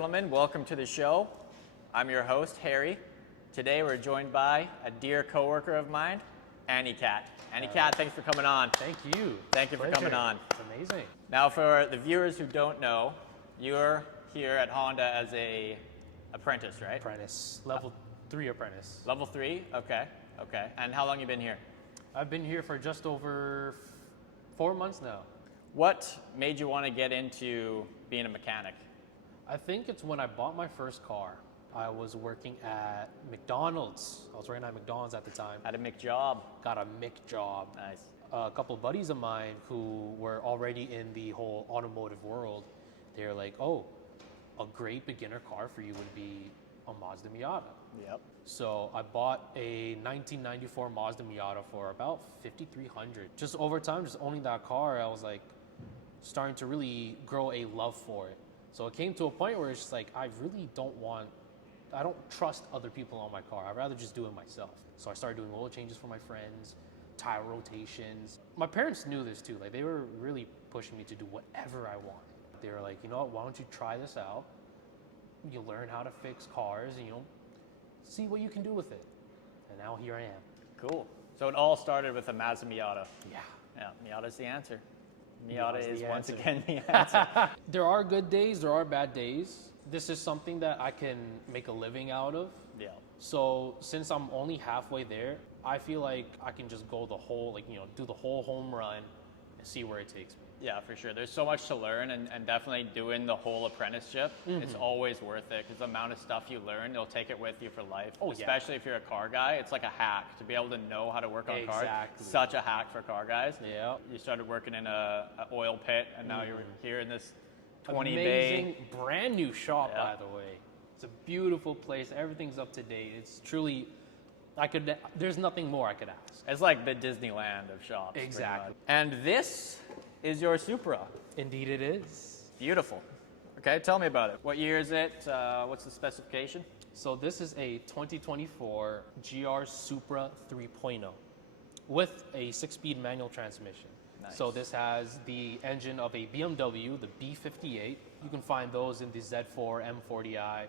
gentlemen, welcome to the show. I'm your host, Harry. Today we're joined by a dear coworker of mine, Anikat. Anikat, thanks for coming on. Thank you. Thank you for coming on. It's amazing. Now, for the viewers who don't know, you're here at Honda as a apprentice, right? Apprentice. Level 3 apprentice. Level 3? Okay. And how long you been here? I've been here for just over 4 months now. What made you want to get into being a mechanic? I think it's when I bought my first car. I was working at McDonald's. I was working at McDonald's at the time. Had a McJob. Got a McJob. Nice. A couple of buddies of mine who were already in the whole automotive world, they were like, oh, a great beginner car for you would be a Mazda Miata. Yep. So I bought a 1994 Mazda Miata for about $5,300. Just over time, just owning that car, I was like starting to really grow a love for it. So it came to a point where it's just like, I don't trust other people on my car. I'd rather just do it myself. So I started doing oil changes for my friends, tire rotations. My parents knew this too. Like, they were really pushing me to do whatever I wanted. They were like, you know what, why don't you try this out? You'll learn how to fix cars and you'll see what you can do with it. And now here I am. Cool. So it all started with a Mazda Miata. Yeah. Yeah, Miata's the answer. Miata is once answer. again the answer. There are good days, there are bad days. This is something that I can make a living out of. Yeah. So since I'm only halfway there, I feel like I can just go the whole, do the whole home run and see where it takes me. Yeah, for sure. There's so much to learn, and definitely doing the whole apprenticeship, it's always worth it because the amount of stuff you learn, you'll take it with you for life. Oh, especially if you're a car guy. It's like a hack to be able to know how to work on cars. Exactly. Such a hack for car guys. Yeah. You started working in a oil pit, and now you're here in this 20 Amazing, bay. brand new shop, Yeah. by the way. It's a beautiful place. Everything's up to date. It's truly, there's nothing more I could ask. It's like the Disneyland of shops. pretty Exactly. much. And this is your Supra. Indeed it is. Beautiful. Okay, tell me about it. What year is it? What's the specification? So this is a 2024 GR Supra 3.0 with a 6-speed manual transmission. Nice. So this has the engine of a BMW, the B58. You can find those in the Z4, M40i,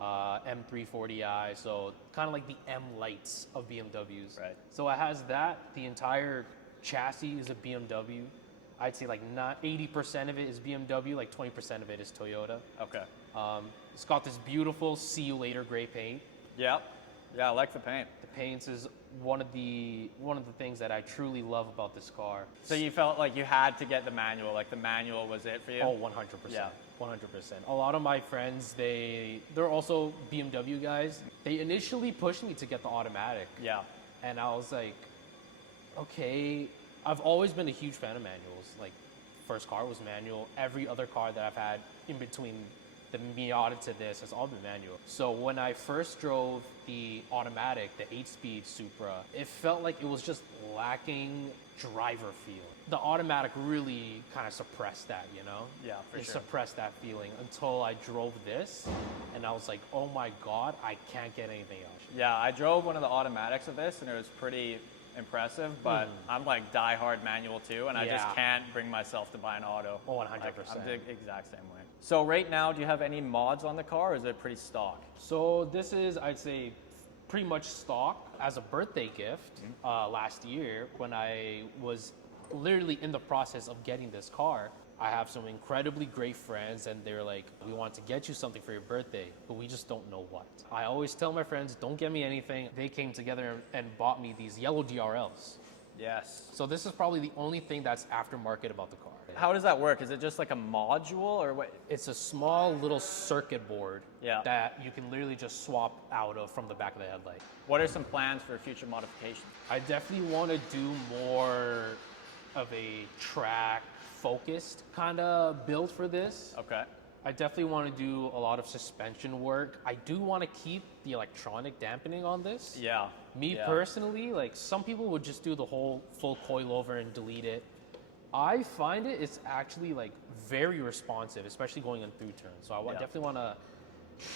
M340i, so kind of like the M lights of BMWs. Right. So it has that. The entire chassis is a BMW. I'd say like not 80% of it is BMW, like 20% of it is Toyota. Okay. It's got this beautiful see you later gray paint. Yep. Yeah, I like the paint. The paints is one of the things that I truly love about this car. So you felt like you had to get the manual, like the manual was it for you? Oh, 100%. Yeah. 100%. A lot of my friends, they're also BMW guys. They initially pushed me to get the automatic. Yeah. And I was like, okay, I've always been a huge fan of manuals. Like, first car was manual. Every other car that I've had in between the Miata to this has all been manual. So when I first drove the automatic, the 8-speed Supra, it felt like it was just lacking driver feel. The automatic really kind of suppressed that, you know? Yeah, for It sure. suppressed that feeling until I drove this, and I was like, oh my God, I can't get anything else. Yeah, I drove one of the automatics of this and it was pretty impressive, but I'm like die-hard manual too, and I just Yeah. can't bring myself to buy an auto. Oh, 100%. Like, I'm the exact same way. So right now, do you have any mods on the car, or is it pretty stock? So this is, I'd say, pretty much stock. As a birthday gift last year, when I was literally in the process of getting this car, I have some incredibly great friends, and they're like, we want to get you something for your birthday, but we just don't know what. I always tell my friends, don't get me anything. They came together and bought me these yellow DRLs. Yes. So this is probably the only thing that's aftermarket about the car. How does that work? Is it just like a module, or what? It's a small little circuit board Yeah. that you can literally just swap out of from the back of the headlight. What are some plans for future modifications? I definitely want to do more of a track focused kind of build for this. Okay. I definitely want to do a lot of suspension work. I do want to keep the electronic dampening on this. Yeah. Me Yeah. personally, like some people would just do the whole full coilover and delete it. I find it's actually like very responsive, especially going on through turns. So I definitely want to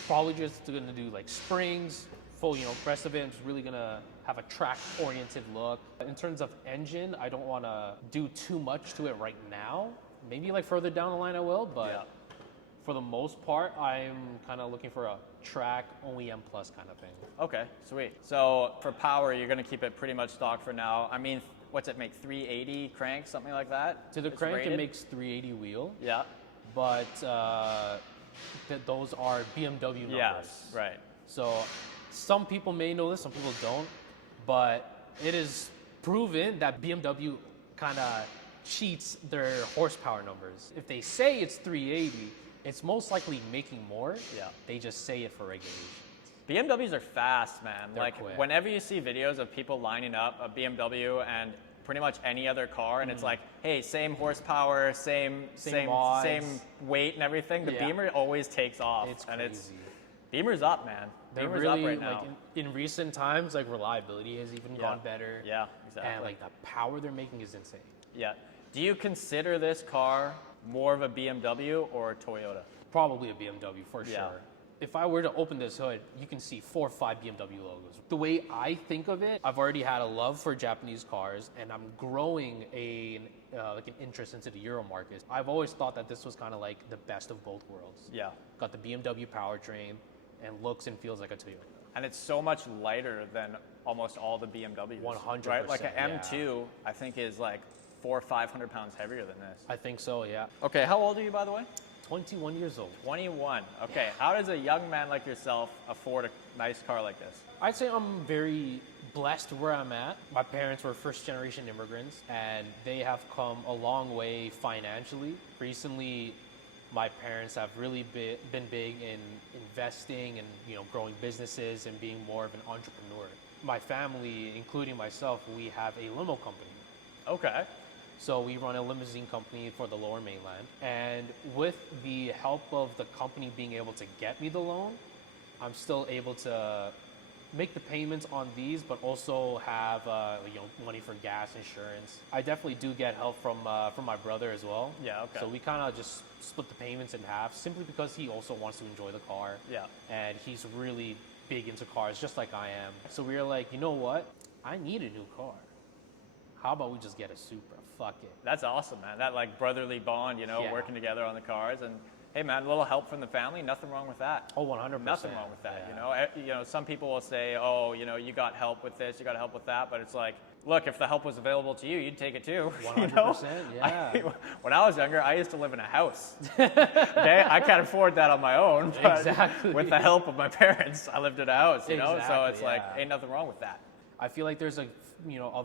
probably just gonna do like springs, full, rest of it. I'm just really gonna have a track-oriented look. In terms of engine, I don't want to do too much to it right now. Maybe like further down the line I will, but for the most part, I'm kind of looking for a track OEM plus kind of thing. Okay, sweet. So for power, you're going to keep it pretty much stock for now. I mean, what's it make, 380 crank, something like that? To the It's crank, rated? it makes 380 wheel, Yeah. but those are BMW numbers. Yes, right. So some people may know this, some people don't, but it is proven that BMW kind of cheats their horsepower numbers. If they say it's 380, it's most likely making more. Yeah. They just say it for regulation. BMWs are fast, man. They're like quick. whenever you see videos of people lining up a BMW and pretty much any other car, and it's like, hey, same horsepower, same mods. weight and everything. The Yeah. Beamer always takes off, It's and crazy. Beamer's up, man. They're Beamer's really up right now. like in recent times, like reliability has even gone better. Yeah, exactly. And like the power they're making is insane. Yeah. Do you consider this car more of a BMW or a Toyota? Probably a BMW for Yeah. sure. If I were to open this hood, you can see 4 or 5 BMW logos. The way I think of it, I've already had a love for Japanese cars, and I'm growing like an interest into the Euro market. I've always thought that this was kind of like the best of both worlds. Yeah. Got the BMW powertrain, and looks and feels like a Toyota. And it's so much lighter than almost all the BMWs. 100%, Right? Like an yeah. M2, I think is like 400 or 500 pounds heavier than this. I think so, yeah. Okay, how old are you, by the way? 21 years old. 21. Okay, how does a young man like yourself afford a nice car like this? I'd say I'm very blessed where I'm at. My parents were first generation immigrants, and they have come a long way financially. Recently, my parents have really been big in investing and growing businesses and being more of an entrepreneur. My family, including myself, we have a limo company. Okay. So we run a limousine company for the Lower Mainland. And with the help of the company being able to get me the loan, I'm still able to make the payments on these, but also have money for gas, insurance. I definitely do get help from my brother as well. Yeah, okay. So we kind of just split the payments in half, simply because he also wants to enjoy the car. Yeah. And he's really big into cars, just like I am. So we were like, you know what? I need a new car. How about we just get a Supra? Fuck it. That's awesome, man. That like brotherly bond, Yeah. working together on the cars. And hey, man, a little help from the family, nothing wrong with that. Oh, 100%. Nothing wrong with that, yeah. Some people will say, oh, you got help with this, you got help with that, but it's like, look, if the help was available to you, you'd take it too. 100%, yeah. When I was younger, I used to live in a house. Okay? I can't afford that on my own, but Exactly. with the help of my parents, I lived in a house, So Exactly, it's like, yeah. ain't nothing wrong with that. I feel like there's a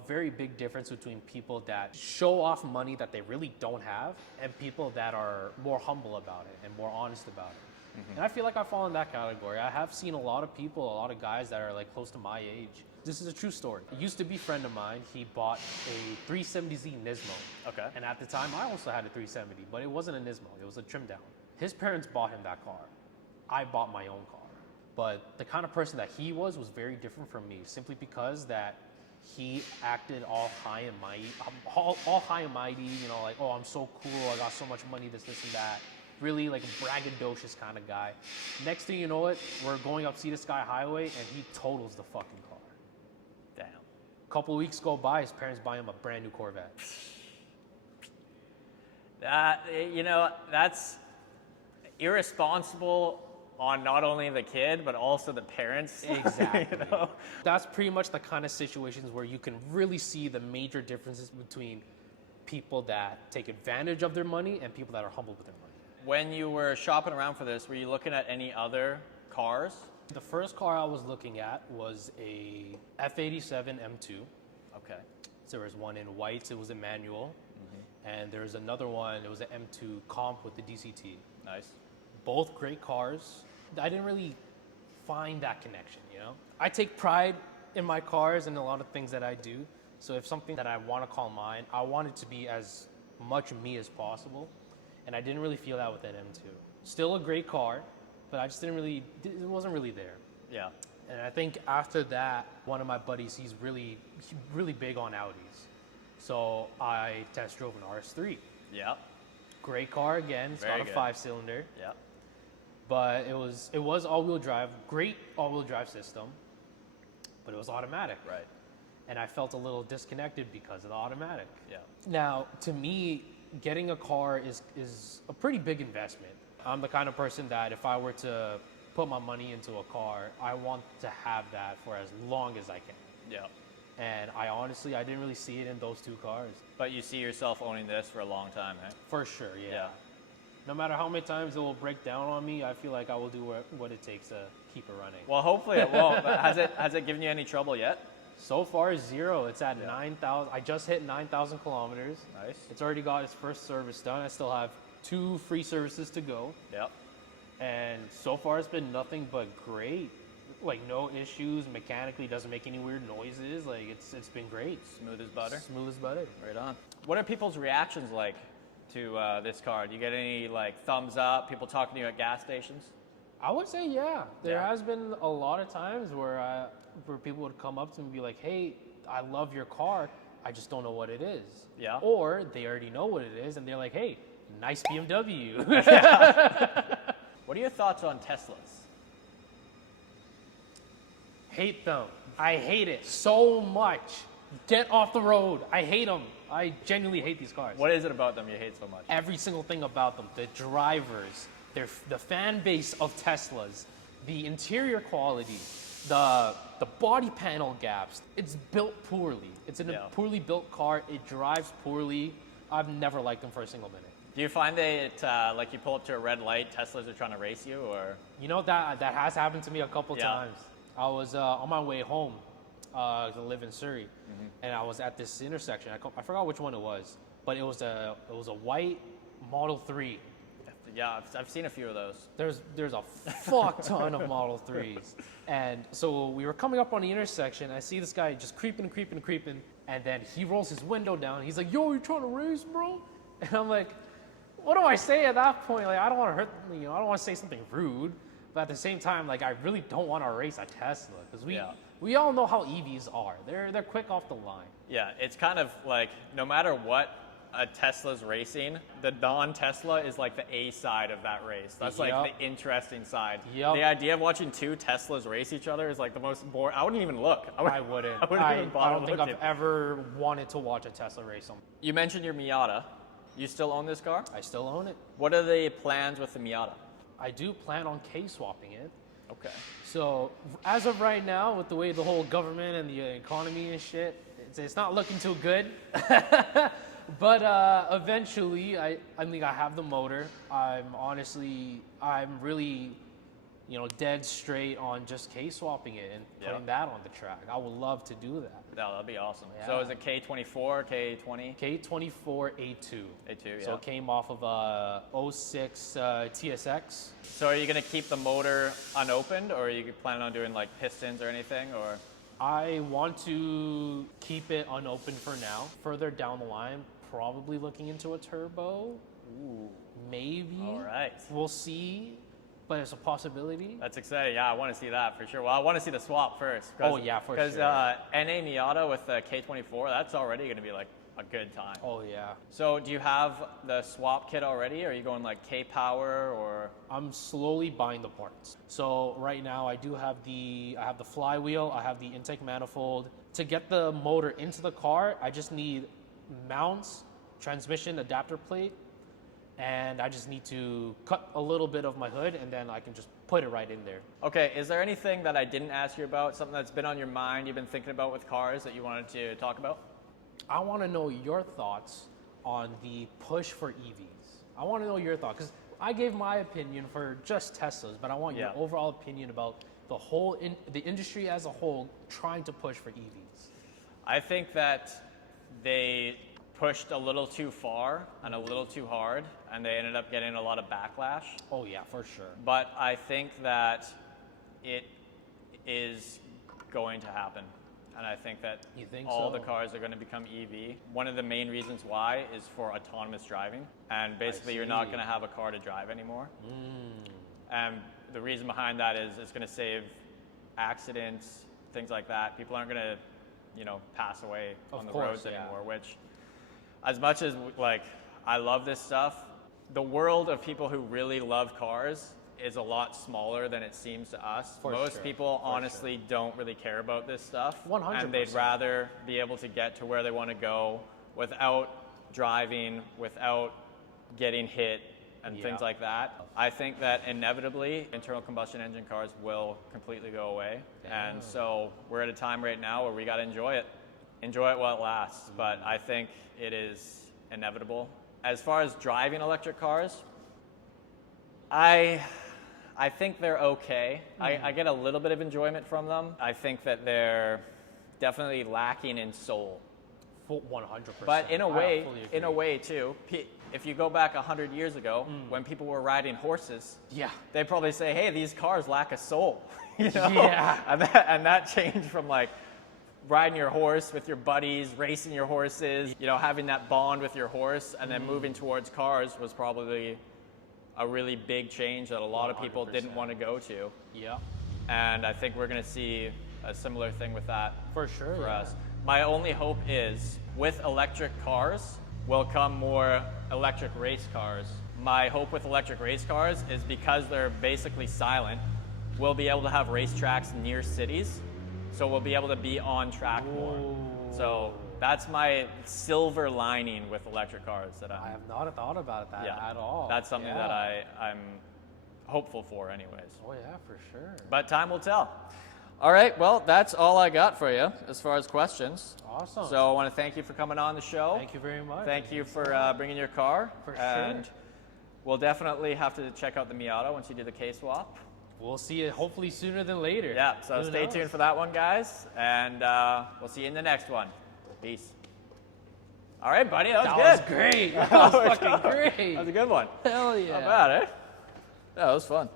very big difference between people that show off money that they really don't have and people that are more humble about it and more honest about it. Mm-hmm. And I feel like I fall in that category. I have seen a lot of people, a lot of guys that are like close to my age. This is a true story. It used to be a friend of mine. He bought a 370Z Nismo. Okay. And at the time, I also had a 370, but it wasn't a Nismo. It was a trim down. His parents bought him that car. I bought my own car. But the kind of person that he was very different from me, simply because that he acted all high and mighty, like, oh, I'm so cool, I got so much money, this and that. Really like a braggadocious kind of guy. Next thing you know it, we're going up Sea to Sky Highway and he totals the fucking car. Damn. A couple of weeks go by, his parents buy him a brand new Corvette. That's irresponsible on not only the kid, but also the parents. Exactly. That's pretty much the kind of situations where you can really see the major differences between people that take advantage of their money and people that are humble with their money. When you were shopping around for this, were you looking at any other cars? The first car I was looking at was a F87 M2. Okay. So there was one in white, it was a manual. And there was another one, it was an M2 comp with the DCT. Nice. Both great cars. I didn't really find that connection, I take pride in my cars and a lot of things that I do. So if something that I want to call mine, I want it to be as much me as possible. And I didn't really feel that with that M2. Still a great car, but I just it wasn't really there. Yeah. And I think after that, one of my buddies, he's really big on Audis. So I test drove an RS3. Yeah. Great car again. It's Very got a good. 5-cylinder. Yeah. But it was all-wheel drive, great all-wheel drive system, but it was automatic. Right. And I felt a little disconnected because of the automatic. Yeah. Now, to me, getting a car is a pretty big investment. I'm the kind of person that if I were to put my money into a car, I want to have that for as long as I can. Yeah. And I didn't really see it in those two cars. But you see yourself owning this for a long time, eh? For sure, yeah. Yeah. No matter how many times it will break down on me, I feel like I will do what it takes to keep it running. Well, hopefully it won't. But has it given you any trouble yet? So far, 0. It's at 9,000. I just hit 9,000 kilometers. Nice. It's already got its first service done. I still have 2 free services to go. Yep. And so far, it's been nothing but great. Like, no issues. Mechanically, doesn't make any weird noises. Like, it's been great. Smooth as butter. Smooth as butter. Right on. What are people's reactions like to this car? Do you get any like thumbs up? People talking to you at gas stations? I would say, yeah. There Yeah. has been a lot of times where people would come up to me and be like, hey, I love your car. I just don't know what it is. Yeah. Or they already know what it is and they're like, hey, nice BMW. What are your thoughts on Teslas? Hate them. I hate it so much. Get off the road. I hate them. I genuinely hate these cars. What is it about them you hate so much? Every single thing about them. The drivers, the fan base of Teslas, the interior quality, the body panel gaps. It's built poorly. It's a poorly built car. It drives poorly. I've never liked them for a single minute. Do you find like you pull up to a red light, Teslas are trying to race you, or? You know, that has happened to me a couple Yeah. times. I was on my way home to live in Surrey, and I was at this intersection. I forgot which one it was, but it was a white Model 3. Yeah, I've seen a few of those. There's a fuck ton of Model 3s. And so we were coming up on the intersection. I see this guy just creeping, and then he rolls his window down. He's like, yo, you trying to race, bro? And I'm like, what do I say at that point? Like, I don't want to hurt, I don't want to say something rude. But at the same time, like, I really don't want to race a Tesla because we all know how EVs are. They're quick off the line. Yeah, it's kind of like no matter what a Tesla's racing, the non-Tesla is like the A side of that race. That's like the interesting side. Yep. The idea of watching 2 Teslas race each other is like the most boring. I wouldn't even look. I wouldn't. I don't think I've ever wanted to watch a Tesla race. You mentioned your Miata. You still own this car? I still own it. What are the plans with the Miata? I do plan on K-swapping it. Okay. So as of right now, with the way the whole government and the economy and shit, it's not looking too good. But eventually, I think I have the motor. I'm really, dead straight on just K-swapping it and putting that on the track. I would love to do that. No, that'd be awesome. Yeah. So is it K24, K20? K24 A2. A2, yeah. So it came off of a 06 TSX. So are you going to keep the motor unopened, or are you planning on doing like pistons or anything, or? I want to keep it unopened for now. Further down the line, probably looking into a turbo. Ooh. Maybe. All right. We'll see, but it's a possibility. That's exciting. Yeah, I want to see that for sure. Well, I want to see the swap first. Oh, yeah, for sure. Because NA Miata with the K24, that's already going to be like a good time. Oh, yeah. So do you have the swap kit already? Or are you going like K-Power or? I'm slowly buying the parts. So right now I have the flywheel, I have the intake manifold. To get the motor into the car, I just need mounts, transmission adapter plate, and I just need to cut a little bit of my hood and then I can just put it right in there. Okay, is there anything that I didn't ask you about, something that's been on your mind, you've been thinking about with cars that you wanted to talk about? I want to know your thoughts on the push for EVs. I want to know your thoughts, because I gave my opinion for just Teslas, but I want your overall opinion about the industry as a whole trying to push for EVs. I think that they pushed a little too far and a little too hard, and they ended up getting a lot of backlash. Oh yeah, for sure. But I think that it is going to happen. And I think that all the cars are going to become EV. One of the main reasons why is for autonomous driving. And basically you're not going to have a car to drive anymore. And the reason behind that is it's going to save accidents, things like that. People aren't going to, pass away on the roads anymore, which as much as like I love this stuff, the world of people who really love cars is a lot smaller than it seems to us. Most people honestly don't really care about this stuff. 100%. And they'd rather be able to get to where they want to go without driving, without getting hit, and things like that. I think that inevitably internal combustion engine cars will completely go away. And so we're at a time right now where we got to enjoy it while it lasts. But I think it is inevitable. As far as driving electric cars, I think they're okay. I get a little bit of enjoyment from them. I think that they're definitely lacking in soul. 100%. But in a way too, if you go back 100 years ago, when people were riding horses, they'd probably say, hey, these cars lack a soul. You know? And that changed from like riding your horse with your buddies, racing your horses, you know, having that bond with your horse, and then moving towards cars was probably a really big change that a lot of people didn't want to go to. Yeah. And I think we're going to see a similar thing with that for sure for us. My only hope is with electric cars will come more electric race cars. My hope with electric race cars is because they're basically silent, we'll be able to have racetracks near cities, so we'll be able to be on track more. So that's my silver lining with electric cars. That I have not thought about that at all. That's something that I'm hopeful for anyways. Oh yeah, for sure. But time will tell. All right, well, that's all I got for you as far as questions. Awesome. So I want to thank you for coming on the show. Thank you very much. Thank you for bringing your car. For and sure. We'll definitely have to check out the Miata once you do the K-swap. We'll see it hopefully sooner than later. Yeah, so stay tuned for that one, guys. And we'll see you in the next one. Peace. All right, buddy, that was good. That was great. That was fucking great. That was a good one. Hell yeah. Not bad, eh? Yeah, that was fun.